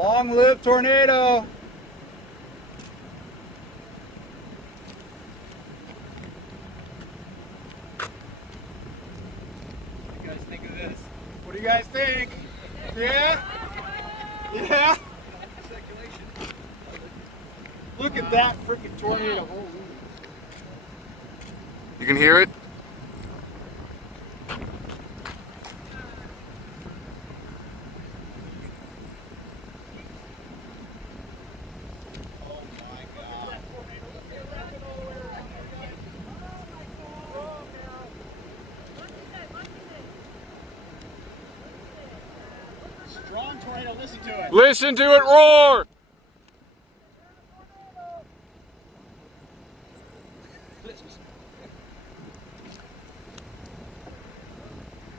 Long live tornado. What do you guys think of this? What do you guys think? Yeah? Yeah? Look at that freaking tornado. You can hear it? Strong tornado, listen to it. Listen to it roar!